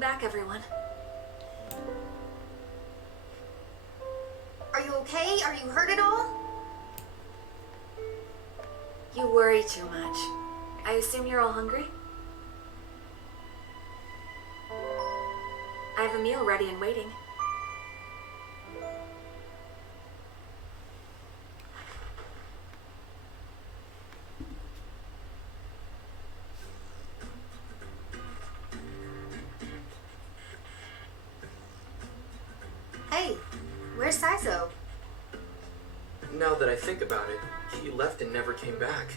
Welcome back, everyone. Are you okay? Are you hurt at all? You worry too much. I assume you're all hungry? I have a meal ready and waiting. Hey, where's Saizo? Now that I think about it, he left and never came back.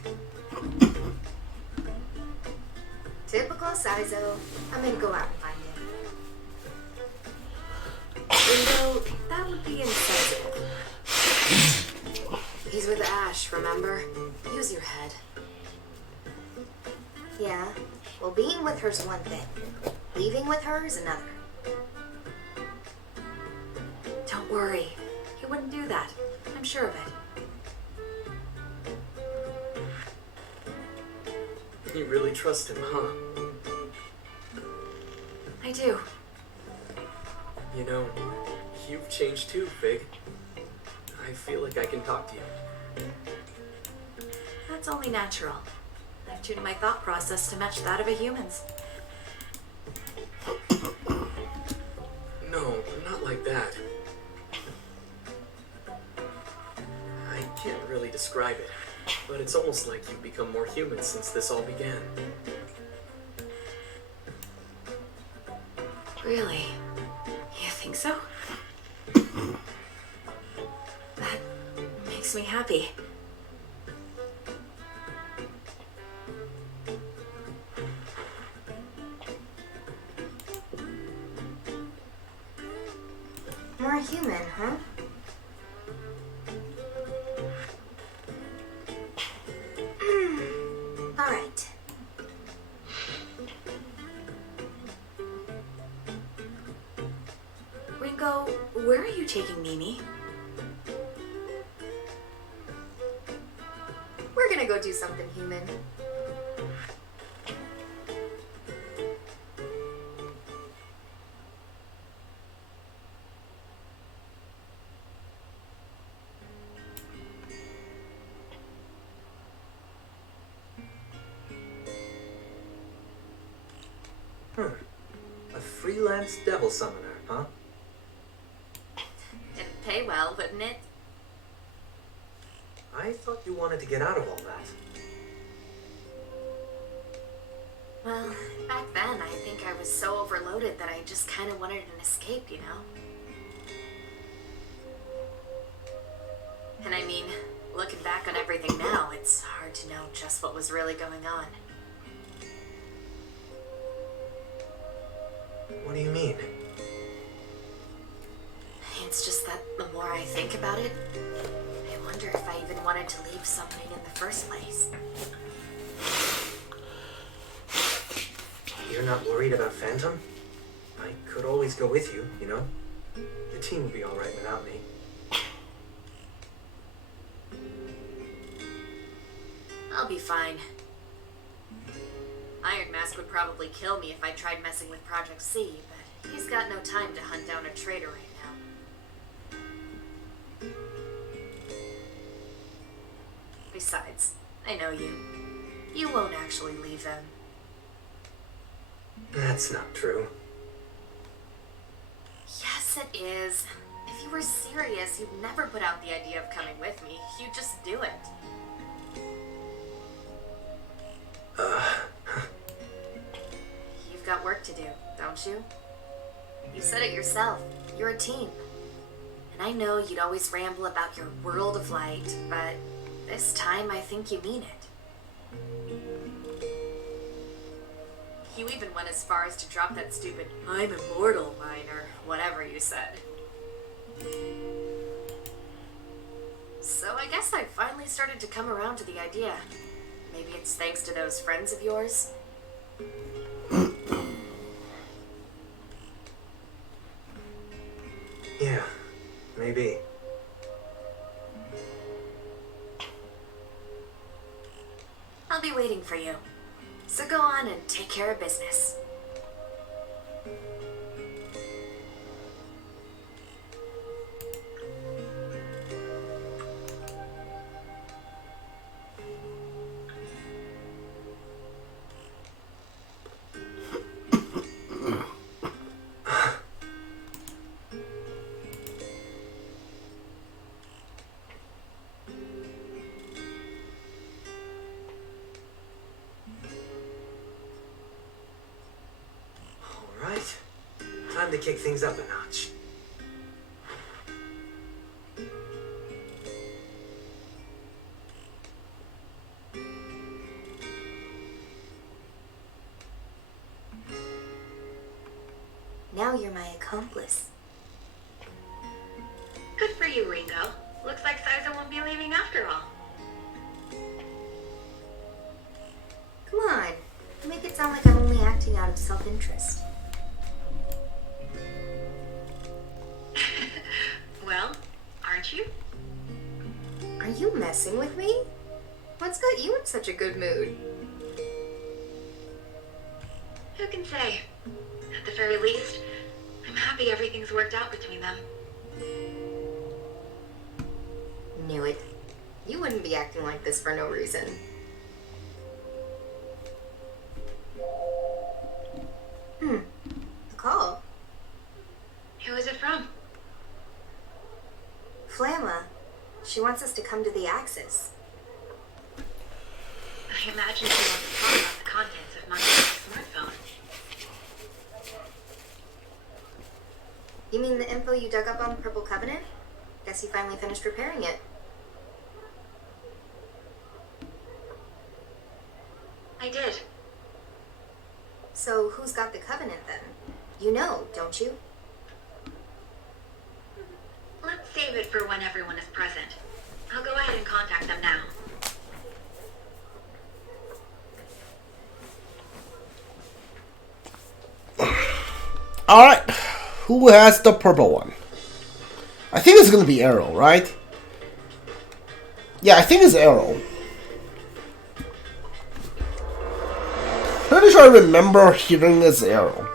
Typical Saizo. I'm gonna go out and find him. Ringo, that would be insensitive. He's with Ash, remember? Use your head. Yeah, well, being with her's one thing. Leaving with her is another. Don't worry. He wouldn't do that. I'm sure of it. You really trust him, huh? I do. You know, you've changed too, Fig. I feel like I can talk to you. That's only natural. I've tuned my thought process to match that of a human's. No, not like that. I can't really describe it, but it's almost like you've become more human since this all began. Really? You think so? That makes me happy. More human, huh? All right. Ringo, where are you taking Mimi? We're gonna go do something human. A freelance devil summoner, huh? It'd pay well, wouldn't it? I thought you wanted to get out of all that. Well, back then I think I was so overloaded that I just kind of wanted an escape, you know? And I mean, looking back on everything now, it's hard to know just what was really going on. What do you mean? It's just that the more I think about it, I wonder if I even wanted to leave something in the first place. You're not worried about Phantom? I could always go with you, you know? The team would be alright without me. I'll be fine. Iron Mask would probably kill me if I tried messing with Project C, but he's got no time to hunt down a traitor right now. Besides, I know you. You won't actually leave them. That's not true. Yes, it is. If you were serious, you'd never put out the idea of coming with me. You'd just do it. You've got work to do, don't you? You said it yourself. You're a team. And I know you'd always ramble about your world of light, but this time I think you mean it. You even went as far as to drop that stupid "I'm immortal" line or whatever you said. So I guess I finally started to come around to the idea. Maybe it's thanks to those friends of yours? Yeah, maybe. I'll be waiting for you. So go on and take care of business. to kick things up a notch. Now you're my accomplice. Good for you, Ringo. Looks like Saizo won't be leaving after all. Come on. You make it sound like I'm only acting out of self-interest. Well, aren't you? Are you messing with me? What's got you in such a good mood? Who can say? At the very least, I'm happy everything's worked out between them. Knew it. You wouldn't be acting like this for no reason. A call. Who is it from? Flamma. She wants us to come to the Axis. I imagine she wants to talk about the contents of my smartphone. You mean the info you dug up on the Purple Covenant? Guess you finally finished repairing it. I did. So who's got the Covenant then? You know, don't you? Let's save it for when everyone is present. I'll go ahead and contact them now. Alright, who has the purple one? I think it's gonna be Arrow, right? Yeah, I think it's Arrow. Pretty sure I remember hearing this Arrow.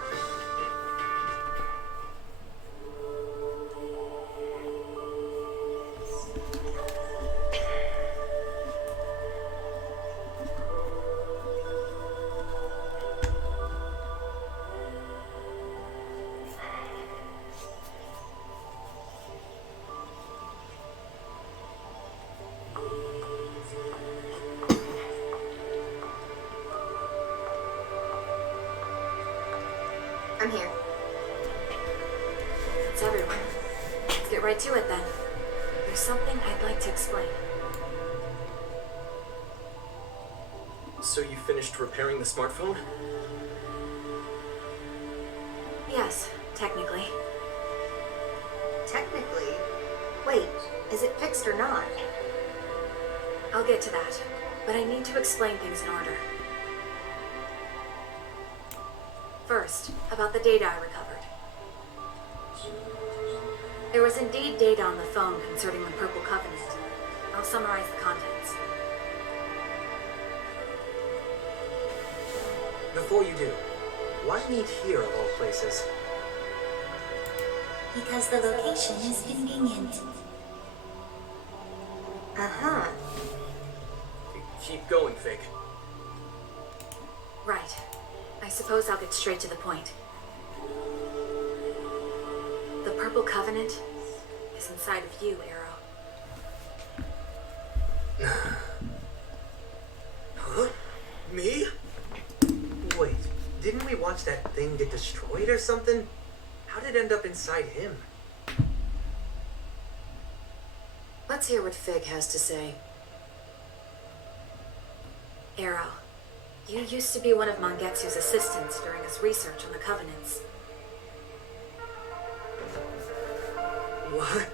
I'm here. It's everywhere. Let's get right to it then. There's something I'd like to explain. So you finished repairing the smartphone? Yes, technically. Technically. Wait, is it fixed or not? I'll get to that, but I need to explain things in order. First, about the data I recovered. There was indeed data on the phone concerning the Purple Covenant. I'll summarize the contents. Before you do, why meet here of all places? Because the location is convenient. Uh-huh. Keep going, Figue. Right. I suppose I'll get straight to the point. The Purple Covenant is inside of you, Arrow. Huh? Me? Wait, didn't we watch that thing get destroyed or something? How did it end up inside him? Let's hear what Figue has to say. Arrow, you used to be one of Mangetsu's assistants during his research on the Covenants. What?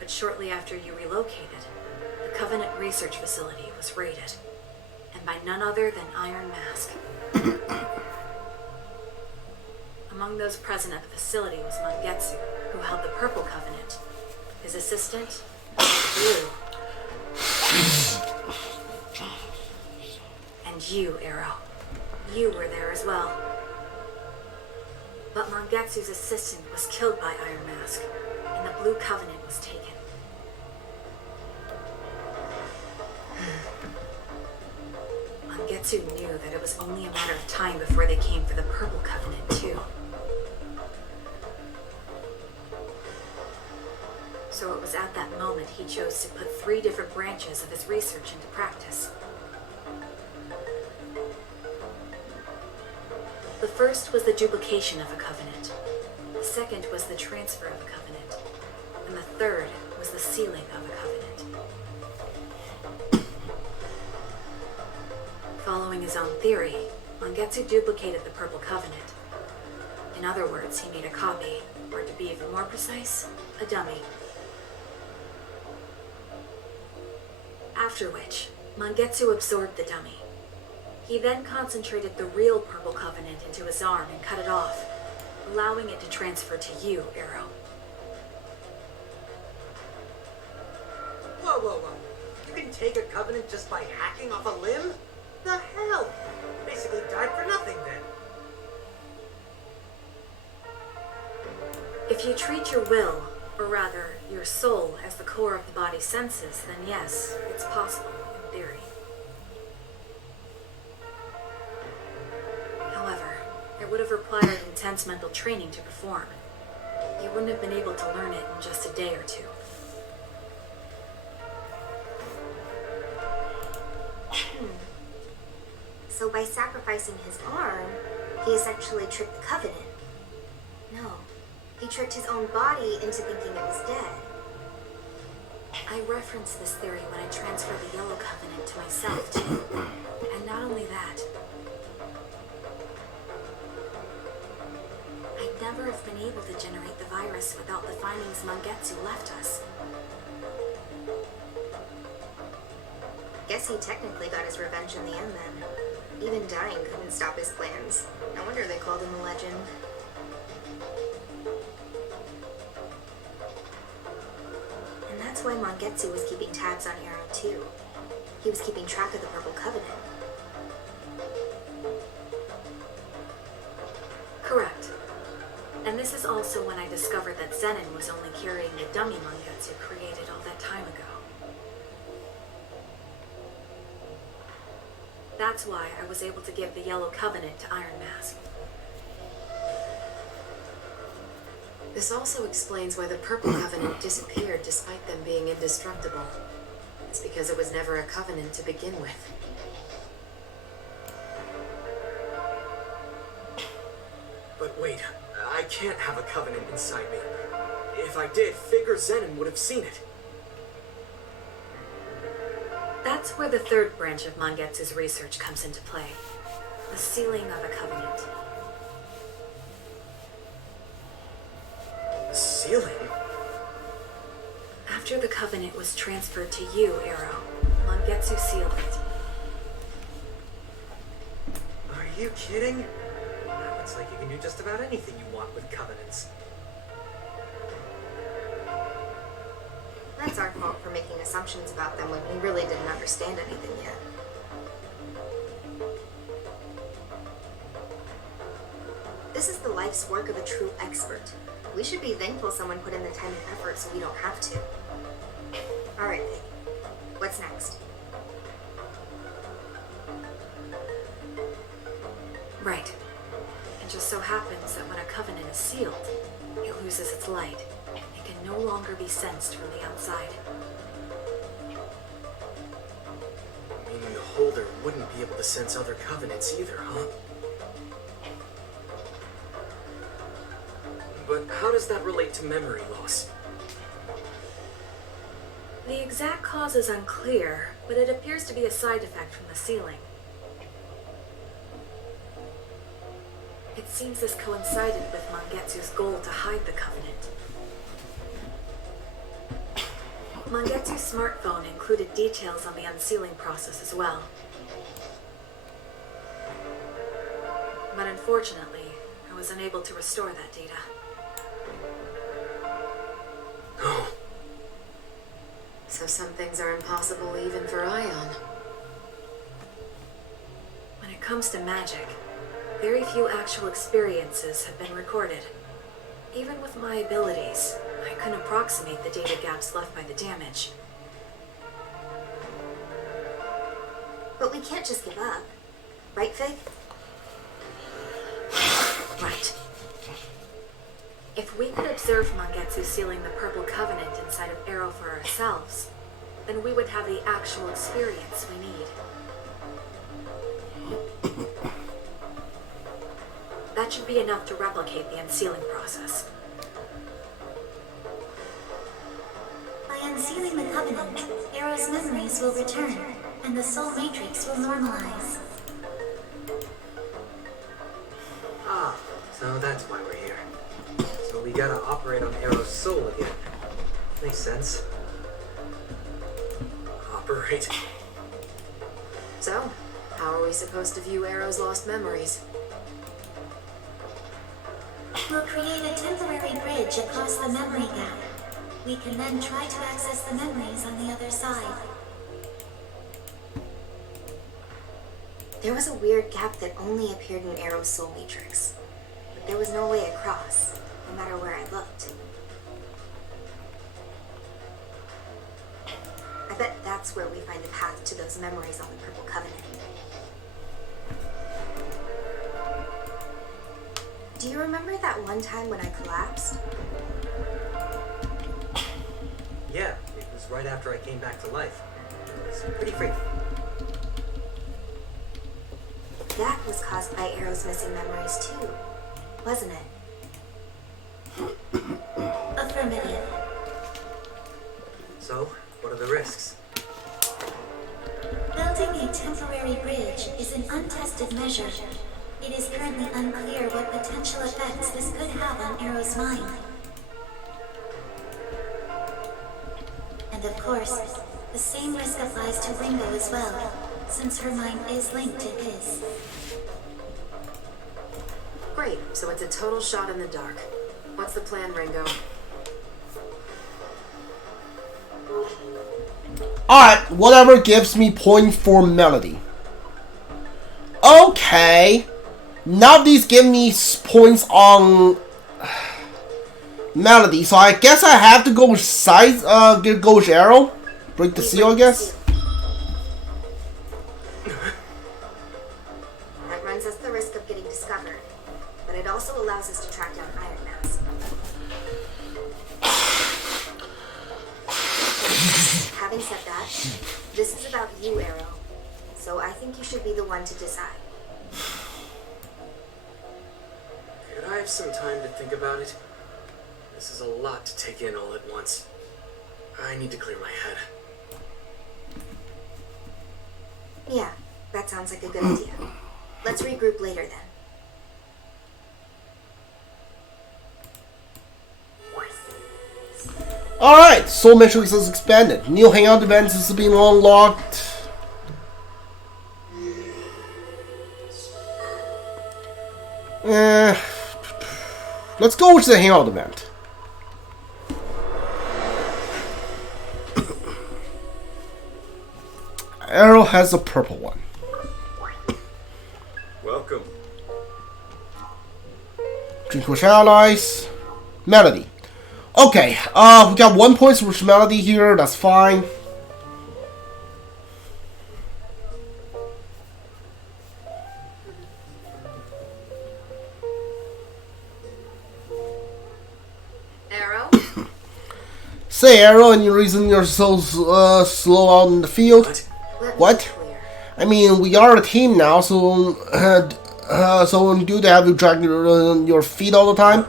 But shortly after you relocated, the Covenant research facility was raided, and by none other than Iron Mask. Among those present at the facility was Mangetsu, who held the Purple Covenant. His assistant, Blue. And you, Arrow. You were there as well. But Mangetsu's assistant was killed by Iron Mask, and the Blue Covenant was taken. Mangetsu knew that it was only a matter of time before they came for the Purple Covenant, too. So it was at that moment he chose to put 3 different branches of his research into practice. The first was the duplication of a covenant. The second was the transfer of a covenant. And the third was the sealing of a covenant. Following his own theory, Mangetsu duplicated the Purple Covenant. In other words, he made a copy, or to be even more precise, a dummy. After which, Mangetsu absorbed the dummy. He then concentrated the real Purple Covenant into his arm and cut it off, allowing it to transfer to you, Arrow. Whoa, whoa, whoa. You can take a covenant just by hacking off a limb? The hell? Basically died for nothing then. If you treat your will, or rather, your soul, as the core of the body's senses, then yes, it's possible, in theory. However, it would have required intense mental training to perform. You wouldn't have been able to learn it in just a day or two. So by sacrificing his arm, he essentially tricked the Covenant. No, he tricked his own body into thinking it was dead. I referenced this theory when I transferred the Yellow Covenant to myself, too. And not only that, I'd never have been able to generate the virus without the findings Mangetsu left us. Guess he technically got his revenge in the end then. Even dying couldn't stop his plans. No wonder they called him a legend. And that's why Mangetsu was keeping tabs on Arrow too. He was keeping track of the Purple Covenant. Correct. And this is also when I discovered that Zenin was only carrying the dummy Mangetsu created all that time ago. That's why I was able to give the Yellow Covenant to Iron Mask. This also explains why the Purple Covenant disappeared despite them being indestructible. It's because it was never a covenant to begin with. But wait, I can't have a covenant inside me. If I did, Figue or Zenin would have seen it. That's where the third branch of Mangetsu's research comes into play. The sealing of a covenant. Sealing? After the covenant was transferred to you, Arrow, Mangetsu sealed it. Are you kidding? Now it's like you can do just about anything you want with covenants. That's our fault for making assumptions about them when we really didn't understand anything yet. This is the life's work of a true expert. We should be thankful someone put in the time and effort so we don't have to. Alright, what's next? Right. It just so happens that when a covenant is sealed, it loses its light. It can no longer be sensed from the outside. Meaning the holder wouldn't be able to sense other covenants either, huh? But how does that relate to memory loss? The exact cause is unclear, but it appears to be a side effect from the sealing. It seems this coincided with Mangetsu's goal to hide the covenant. Mangetsu's smartphone included details on the unsealing process as well. But unfortunately, I was unable to restore that data. Oh. So some things are impossible even for Aion. When it comes to magic, very few actual experiences have been recorded. Even with my abilities, I couldn't approximate the data gaps left by the damage. But we can't just give up. Right, Figue? Right. If we could observe Mangetsu sealing the Purple Covenant inside of Arrow for ourselves, then we would have the actual experience we need. That should be enough to replicate the unsealing process. By unsealing the covenant, Arrow's memories will return, and the soul matrix will normalize. Ah, so that's why we're here. So we gotta operate on Arrow's soul again. Makes sense. Operate. So, how are we supposed to view Arrow's lost memories? We'll create a temporary bridge across the memory gap. We can then try to access the memories on the other side. There was a weird gap that only appeared in Arrow's soul matrix. But there was no way across, no matter where I looked. I bet that's where we find the path to those memories on the Purple Covenant. Do you remember that one time when I collapsed? Yeah, it was right after I came back to life. It was pretty freaky. That was caused by Arrow's missing memories too, wasn't it? Affirmative. So, what are the risks? Building a temporary bridge is an untested measure. It is currently unclear what potential effects this could have on Arrow's mind. And of course, the same risk applies to Ringo as well, since her mind is linked to his. Great, so it's a total shot in the dark. What's the plan, Ringo? Alright, whatever gives me point for Melody. Okay. Now these give me points on Melody, so I guess I have to go with go with Arrow. Break the seal, I guess. That runs us the risk of getting discovered, but it also allows us to track down Iron Mask. Having said that, this is about you, Arrow. So I think you should be the one to decide. Could I have some time to think about it? This is a lot to take in all at once. I need to clear my head. Yeah, that sounds like a good idea. Let's regroup later then. Alright, Soul Matrix has expanded. New Hangout events is being unlocked. Let's go with the Hangout event. Arrow has a purple one. Welcome. Drink with allies. Melody. Okay, we got 1 point for Melody here, that's fine. Arrow? Say Arrow, and your reason you're so slow out in the field. What? I mean, we are a team now, so so do they have you drag your feet all the time?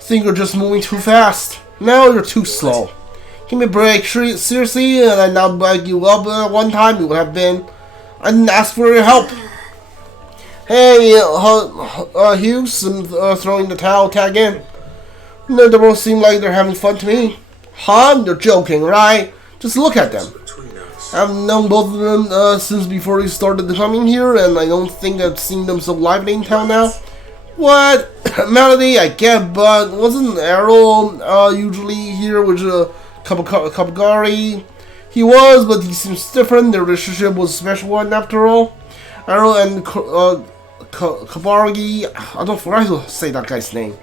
Think you're just moving too fast. Now you're too slow. Give me a break, seriously, and I now back you up one time. You would have been. I didn't ask for your help. Hey, Hughes, throwing the towel tag in. No, they both seem like they're having fun to me. Huh? You're joking, right? Just look at them. I've known both of them since before they started coming here, and I don't think I've seen them so lively in town now. What? Melody, I get, but wasn't Arrow usually here with Kabagari? He was, but he seems different. Their relationship was a special one after all. Arrow and Kabagari, I don't forget to say that guy's name.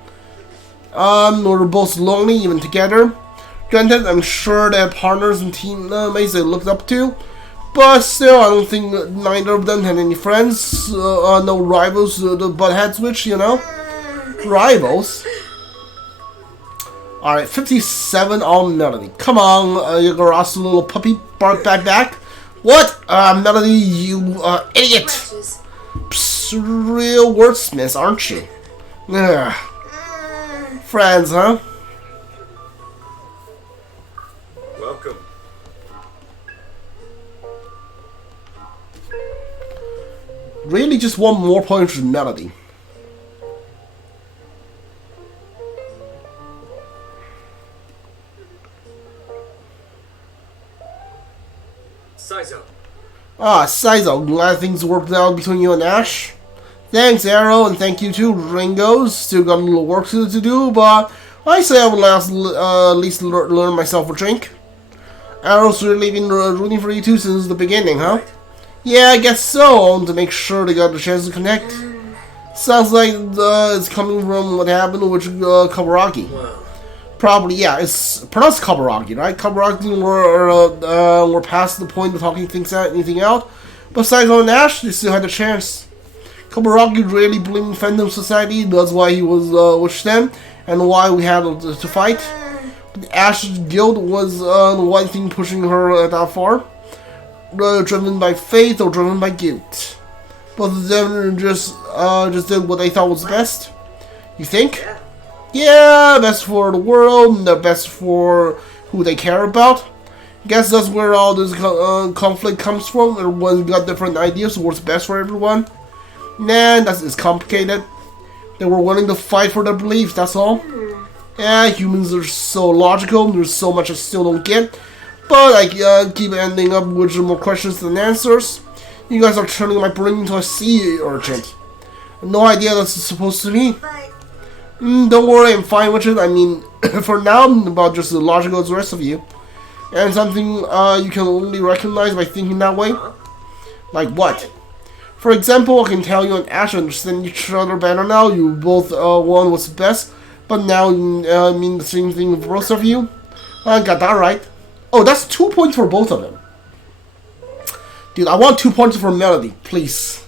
Were both lonely even together. Granted, I'm sure they had partners and teammates they looked up to, but still, I don't think neither of them had any friends, no rivals to butt heads with, you know? Rivals. Alright, 57 on Melody. Come on, you gross little puppy, bark back. What? Melody, you idiot! Psst, real wordsmith, aren't you? Ugh. Friends, huh? Welcome. Really just one more point for Melody. Saizo. Ah, Saizo, glad things worked out between you and Ash. Thanks, Arrow, and thank you too, Ringo. Still got a little work to do, but I say I would at least learn myself a drink. Arrow's really been rooting for you two since the beginning, huh? Right. Yeah, I guess so. I want to make sure they got the chance to connect. Sounds like it's coming from what happened with Kaburagi. Well, Probably, yeah. It's pronounced Kaburagi, right? Kaburagi were past the point of talking anything out. But Saizo and Ash, they still had a chance. Kaburagi really blamed Phantom Society. That's why he was with them, and why we had to fight. But Ash's guilt was the one thing pushing her that far. Driven by faith or driven by guilt. Both of them just did what they thought was best. You think? Yeah, best for the world, and the best for who they care about. Guess that's where all this conflict comes from. Everyone's got different ideas of what's best for everyone. Nah, it's complicated. They were willing to fight for their beliefs, that's all. Yeah, humans are so logical, there's so much I still don't get. But I keep ending up with more questions than answers. You guys are turning my brain into a sea urchin. No idea what that's supposed to mean. Don't worry, I'm fine with it. I mean, for now, I'm about just as logical as the rest of you. And something you can only recognize by thinking that way. Like what? For example, I can tell you and Ash understand each other better now. You both want what's best, but now you mean the same thing for both of you. I got that right. Oh, that's 2 points for both of them. Dude, I want 2 points for Melody, please.